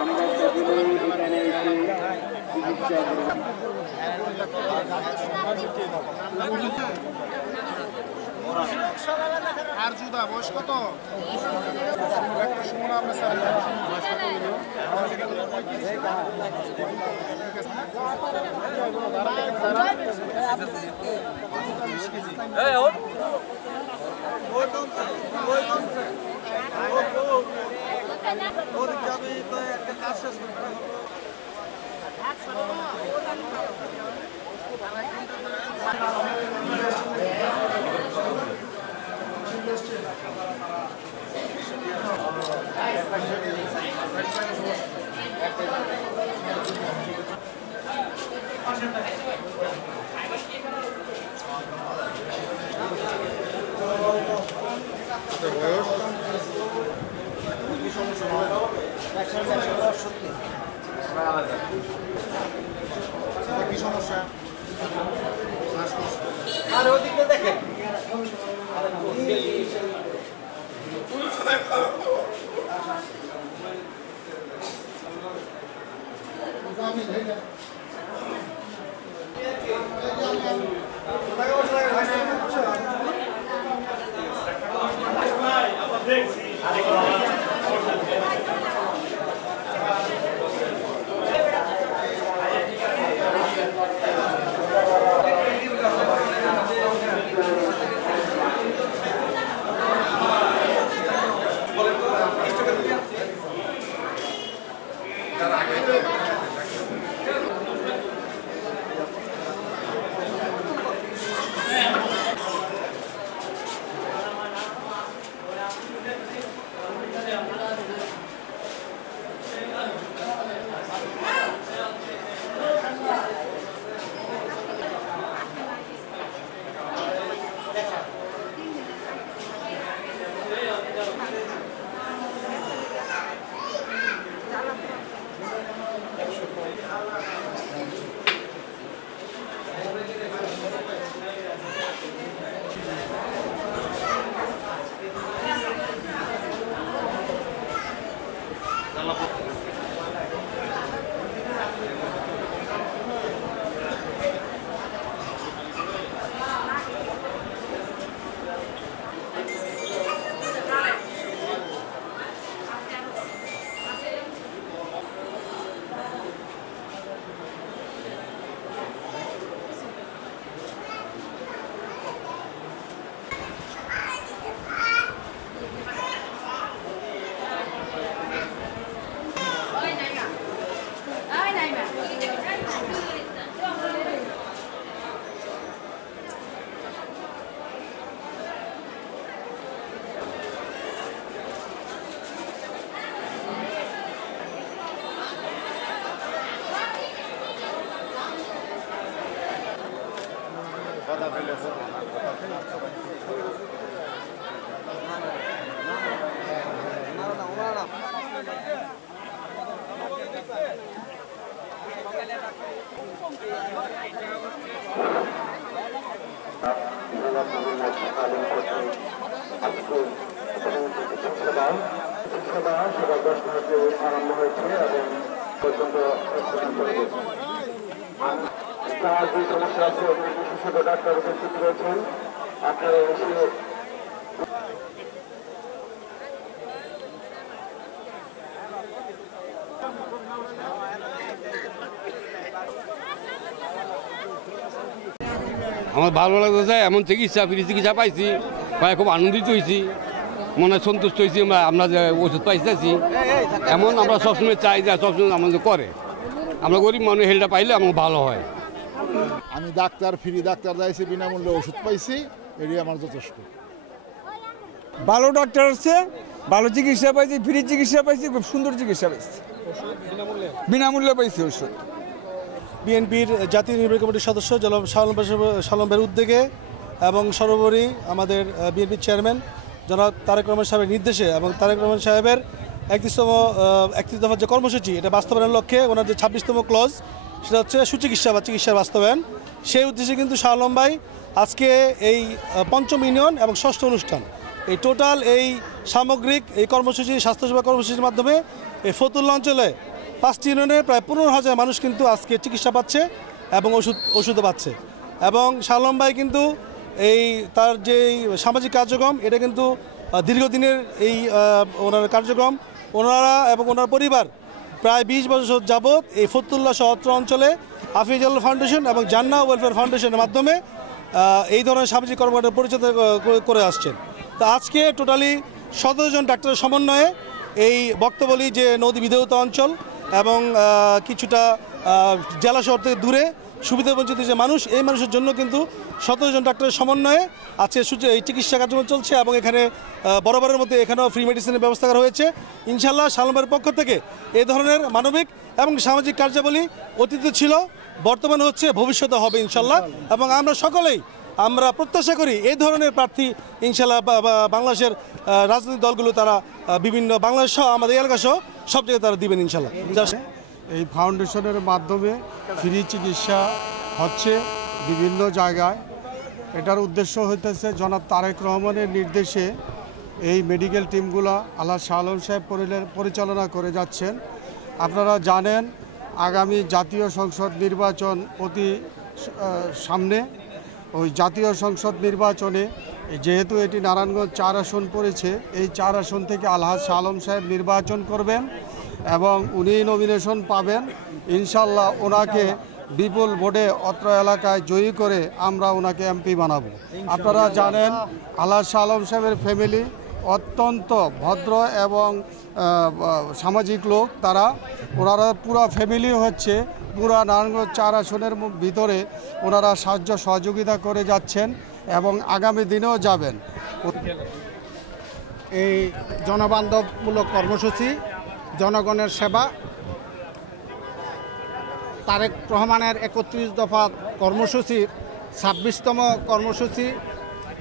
আমরা সকলেই এখানে এসে চিকিৎসা আর জুদা বয়স কত? কি সমস্যা? আর ওদিকে দেখেন আরম্ভ হয়েছে এবং পর্যন্ত যার যে সমস্যা আছে বিশেষজ্ঞ ডাক্তার উপস্থিত রয়েছেন, আপনারা এসে আমার ভালো লাগতেছে। এমন চিকিৎসা ফ্রি চিকিৎসা পাইছি, খুব আনন্দিত হয়েছি, মনে সন্তুষ্ট হয়েছি। আমরা যে ওষুধ পাইতেছি এমন আমরা সবসময় চাই যে সবসময় আমাদের করে, আমরা গরিব মানুষ হেলটা পাইলে আমার ভালো হয়। আমি ডাক্তার ফ্রি ডাক্তার যাইছি, বিনামূল্যে ওষুধ পাইছি, এটাই আমার যথেষ্ট। ভালো ডাক্তার আছে, ভালো চিকিৎসা পাইছি, ফ্রি চিকিৎসা পাইছি, খুব সুন্দর চিকিৎসা পাইছি, বিনামূল্যে পাইছি ওষুধ। বিএনপির জাতীয় নির্বাহী কমিটির সদস্য শালম ভাইয়ের উদ্যোগে এবং সর্বোপরি আমাদের বিএনপির চেয়ারম্যান জনাব তারেক রহমান সাহেবের নির্দেশে এবং তারেক রহমান সাহেবের 31 দফার যে কর্মসূচি এটা বাস্তবায়নের লক্ষ্যে ওনার যে 26তম ক্লজ সেটা হচ্ছে সুচিকিৎসা বা চিকিৎসার বাস্তবায়ন, সেই উদ্দেশ্যে কিন্তু শাহ আলম ভাই আজকে এই 5ম ইউনিয়ন এবং 6ষ্ঠ অনুষ্ঠান এই টোটাল এই সামগ্রিক এই কর্মসূচি স্বাস্থ্যসেবা কর্মসূচির মাধ্যমে এই ফতুল্লা অঞ্চলে 5টি ইউনিয়নের প্রায় 15,000 মানুষ কিন্তু আজকে চিকিৎসা পাচ্ছে এবং ওষুধও পাচ্ছে। এবং শাহ আলম ভাই কিন্তু এই তার যে সামাজিক কার্যক্রম এটা কিন্তু দীর্ঘদিনের এই ওনার কার্যক্রম ওনারা এবং ওনার পরিবার প্রায় 20 বছর যাবৎ এই ফতুল্লা অত্র অঞ্চলে আফিজাল ফাউন্ডেশন এবং জান্নাহ ওয়েলফেয়ার ফাউন্ডেশনের মাধ্যমে এই ধরনের সামাজিক কর্মকাণ্ড পরিচালনা করে আসছেন। তো আজকে টোটালি 17 জন ডাক্তারের সমন্বয়ে এই বক্তবলী যে নদী বিধৌত অঞ্চল এবং কিছুটা জেলা শহর থেকে দূরে সুবিধাবঞ্চিত যে মানুষ এই মানুষের জন্য কিন্তু 17 জন ডাক্তারের সমন্বয়ে আজকে এই চিকিৎসা কার্যক্রম চলছে এবং এখানে বরাবরের মধ্যে এখানেও ফ্রি মেডিসিনের ব্যবস্থা করা হয়েছে। ইনশাআল্লাহ শাহ আলমের পক্ষ থেকে এই ধরনের মানবিক এবং সামাজিক কার্যাবলী অতীতে ছিল, বর্তমানে হচ্ছে, ভবিষ্যতে হবে ইনশাআল্লাহ। এবং আমরা সকলেই প্রত্যাশা করি এই ধরনের প্রার্থী ইনশাআল্লাহ বাংলাদেশের রাজনৈতিক দলগুলো তারা বিভিন্ন বাংলাদেশ সহ আমাদের এলাকা সহ সব জায়গায় তারা দিবেন ইনশাআল্লাহ। এই ফাউন্ডেশনের মাধ্যমে ফ্রি চিকিৎসা হচ্ছে বিভিন্ন জায়গায়। এটার উদ্দেশ্য হইতেছে জনাব তারেক রহমানের নির্দেশে এই মেডিকেল টিমগুলো আল্লাহ শাহ আলম সাহেব পরিচালনা করে যাচ্ছেন। আপনারা জানেন আগামী জাতীয় সংসদ নির্বাচন অতি সামনে। ওই জাতীয় সংসদ নির্বাচনে যেহেতু এটি নারায়ণগঞ্জ 4 আসন পড়েছে, এই 4 আসন থেকে আলহাজ শাহ আলম সাহেব নির্বাচন করবেন এবং উনি নমিনেশন পাবেন। ইনশাল্লাহ ওনাকে বিপুল ভোটে অত্র এলাকায় জয়ী করে আমরা ওনাকে এমপি বানাবো। আপনারা জানেন আলহাজ শাহ আলম সাহেবের ফ্যামিলি অত্যন্ত ভদ্র এবং সামাজিক লোক। ওনারা পুরো ফ্যামিলি হচ্ছে পুরা নারায়ণগঞ্জ 4 আসনের ভিতরে ওনারা সাহায্য সহযোগিতা করে যাচ্ছেন এবং আগামী দিনেও যাবেন। এই জনবান্ধবমূলক কর্মসূচি, জনগণের সেবা, তারেক রহমানের 31 দফা কর্মসূচির 26তম কর্মসূচি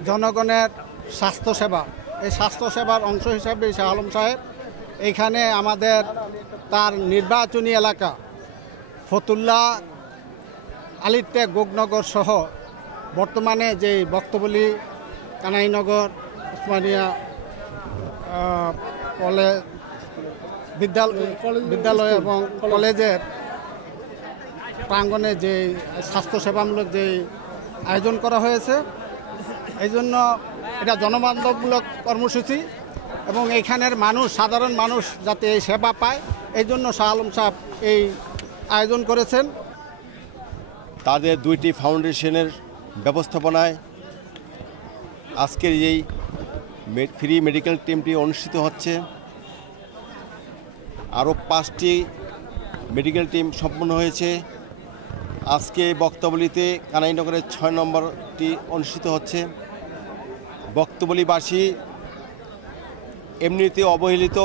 জনগণের স্বাস্থ্যসেবা। এই স্বাস্থ্যসেবার অংশ হিসাবে শাহ আলম সাহেব এইখানে আমাদের তার নির্বাচনী এলাকা ফতুল্লা, আলিরটেক, গোগনগর সহ বর্তমানে যে বক্তবলী, কানাইনগর, উসমানিয়া বিদ্যালয় এবং কলেজের প্রাঙ্গণে যে স্বাস্থ্যসেবামূলক যে আয়োজন করা হয়েছে, এই জন্য এটা জনবান্ধবমূলক কর্মসূচি এবং এইখানের মানুষ, সাধারণ মানুষ যাতে এই সেবা পায় এই জন্য শাহ আলম সাহেব এই আয়োজন করেছেন। তাদের 2টি ফাউন্ডেশনের ব্যবস্থাপনায় আজকের এই ফ্রি মেডিকেল টিমটি অনুষ্ঠিত হচ্ছে। আরও 5টি মেডিকেল টিম সম্পন্ন হয়েছে। আজকে বক্তবলীতে কানাইনগরের 6 নম্বরটি অনুষ্ঠিত হচ্ছে। বক্তবলীবাসী এমনিতে অবহেলিত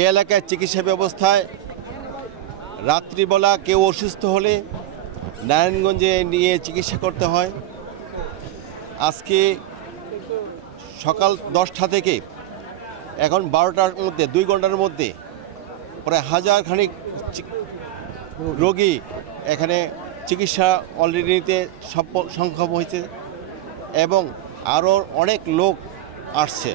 এ এলাকায় চিকিৎসা ব্যবস্থায় রাত্রিবেলা কেউ অসুস্থ হলে নারায়ণগঞ্জে নিয়ে চিকিৎসা করতে হয়। আজকে সকাল 10টা থেকে এখন 12টার মধ্যে 2 ঘন্টার মধ্যে প্রায় 1000 খানিক রোগী এখানে চিকিৎসা অলরেডি নিতে সক্ষম হয়েছে এবং আরও অনেক লোক আসছে।